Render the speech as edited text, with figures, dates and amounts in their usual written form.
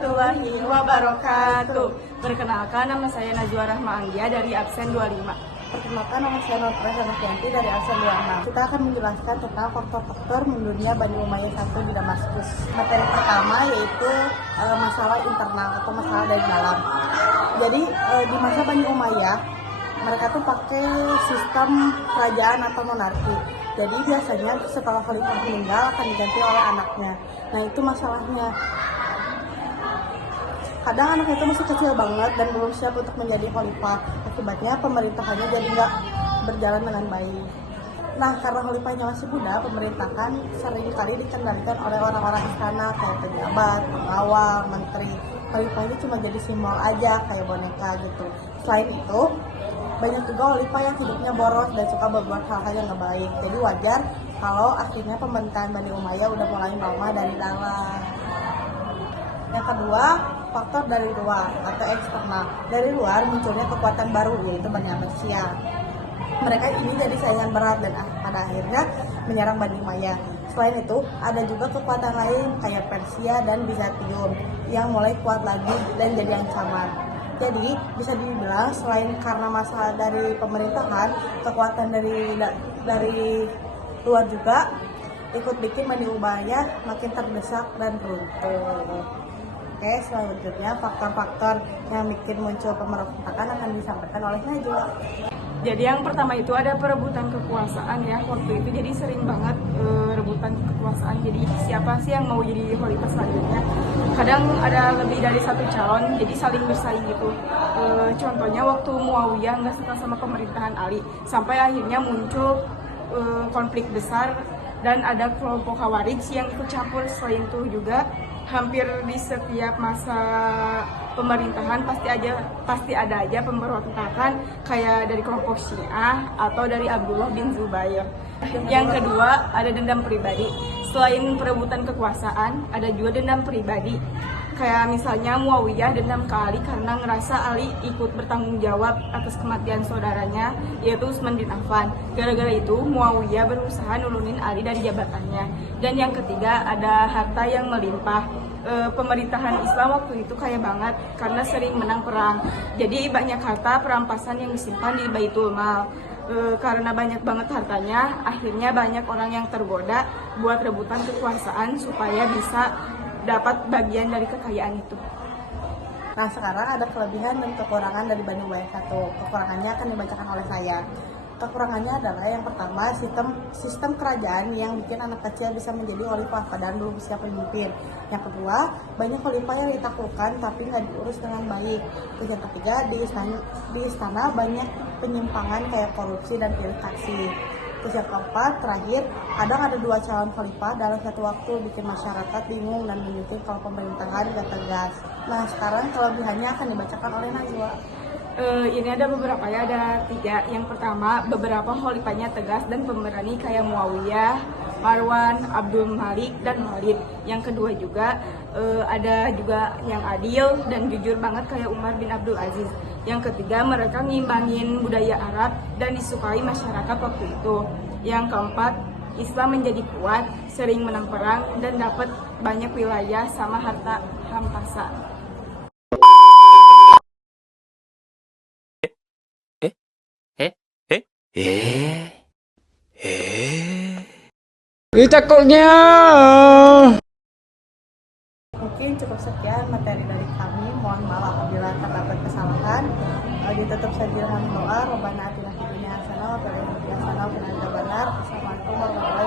warahmatullahi wabarakatuh. Perkenalkan, nama saya Najwa Rahma Anggia dari absen 25. Perkenalkan, nama saya Nurfresa Nurfianti dari absen 26. Kita akan menjelaskan tentang faktor-faktor mundurnya Bani Umayyah I di Damaskus. Materi pertama yaitu masalah internal atau masalah dari dalam. Jadi di masa Bani Umayyah mereka tuh pakai sistem kerajaan atau monarki. Jadi biasanya setelah khalifah meninggal akan diganti oleh anaknya. Nah itu masalahnya. Kadang anak itu masih kecil banget dan belum siap untuk menjadi khalifah. Akibatnya pemerintahannya jadi nggak berjalan dengan baik. Nah karena khalifahnya masih muda, pemerintahan seringkali dikendalikan oleh orang-orang istana kayak pejabat, pengawal, menteri. Khalifahnya cuma jadi simbol aja kayak boneka gitu. Selain itu, banyak juga khalifah yang hidupnya boros dan suka berbuat hal-hal yang nggak baik. Jadi wajar kalau akhirnya pemerintahan Bani Umayyah udah mulai melemah dari dalam. Yang kedua, faktor dari luar atau eksternal. Dari luar munculnya kekuatan baru yaitu Bani Abbasiyah. Mereka ini jadi saingan berat dan pada akhirnya menyerang Bani Umayyah. Selain itu, ada juga kekuatan lain kayak Persia dan Bizantium yang mulai kuat lagi dan jadi ancaman. Jadi bisa dibilang selain karena masalah dari pemerintahan, kekuatan dari luar juga ikut bikin Bani Umayyah makin terdesak dan runtuh. Oke, selanjutnya faktor-faktor yang bikin muncul pemberontakan akan disampaikan oleh Najwa. Jadi yang pertama itu ada perebutan kekuasaan ya waktu itu, jadi sering banget rebutan kekuasaan. Jadi siapa sih yang mau jadi khalifah selanjutnya? Kadang ada lebih dari satu calon, jadi saling bersaing gitu. Contohnya waktu Muawiyah nggak suka sama pemerintahan Ali, sampai akhirnya muncul konflik besar dan ada kelompok Khawarij yang ikut campur. Selain itu juga hampir di setiap masa pemerintahan pasti ada aja pemberontakan kayak dari kelompok Syiah atau dari Abdullah bin Zubair. Yang kedua ada dendam pribadi. Selain perebutan kekuasaan, ada juga dendam pribadi. Kayak misalnya Muawiyah dendam ke Ali karena ngerasa Ali ikut bertanggung jawab atas kematian saudaranya yaitu Utsman bin Affan. Gara-gara itu Muawiyah berusaha nurunin Ali dari jabatannya. Dan yang ketiga ada harta yang melimpah. Pemerintahan Islam waktu itu kaya banget karena sering menang perang. Jadi banyak harta perampasan yang disimpan di Baitul Mal. Karena banyak banget hartanya, akhirnya banyak orang yang tergoda buat rebutan kekuasaan supaya bisa dapat bagian dari kekayaan itu. Nah sekarang ada kelebihan dan kekurangan dari Bani Umayyah I. Kekurangannya akan dibacakan oleh saya. Kekurangannya adalah yang pertama sistem kerajaan yang bikin anak kecil bisa menjadi khalifah padahal belum siap pemimpin. Yang kedua, banyak khalifah yang ditaklukkan tapi nggak diurus dengan baik. Terus yang ketiga, di istana banyak penyimpangan kayak korupsi dan pilih kasih. Terus yang keempat, terakhir, kadang ada dua calon khalifah dalam satu waktu bikin masyarakat bingung dan memimpin kalau pemerintahan gak tegas. Nah sekarang kelebihannya akan dibacakan oleh Najwa. Ini ada beberapa ya, ada 3. Yang pertama, beberapa khalifahnya tegas dan pemberani kayak Muawiyah, Marwan, Abdul Malik, dan Walid. Yang kedua juga ada juga yang adil dan jujur banget kayak Umar bin Abdul Aziz. Yang ketiga, mereka ngimbangin budaya Arab dan disukai masyarakat waktu itu. Yang keempat, Islam menjadi kuat, sering menang perang, dan dapat banyak wilayah sama harta rampasan. Cakapnya. Mungkin cukup sekian materi dari kami. Mohon maaf apabila terdapat kesalahan. Ditutup saja dengan doa. Rabbana atina fid dunya hasanah wa fil akhirati hasanah wa qina adzabannar. Assalamualaikum warahmatullahi wabarakatuh.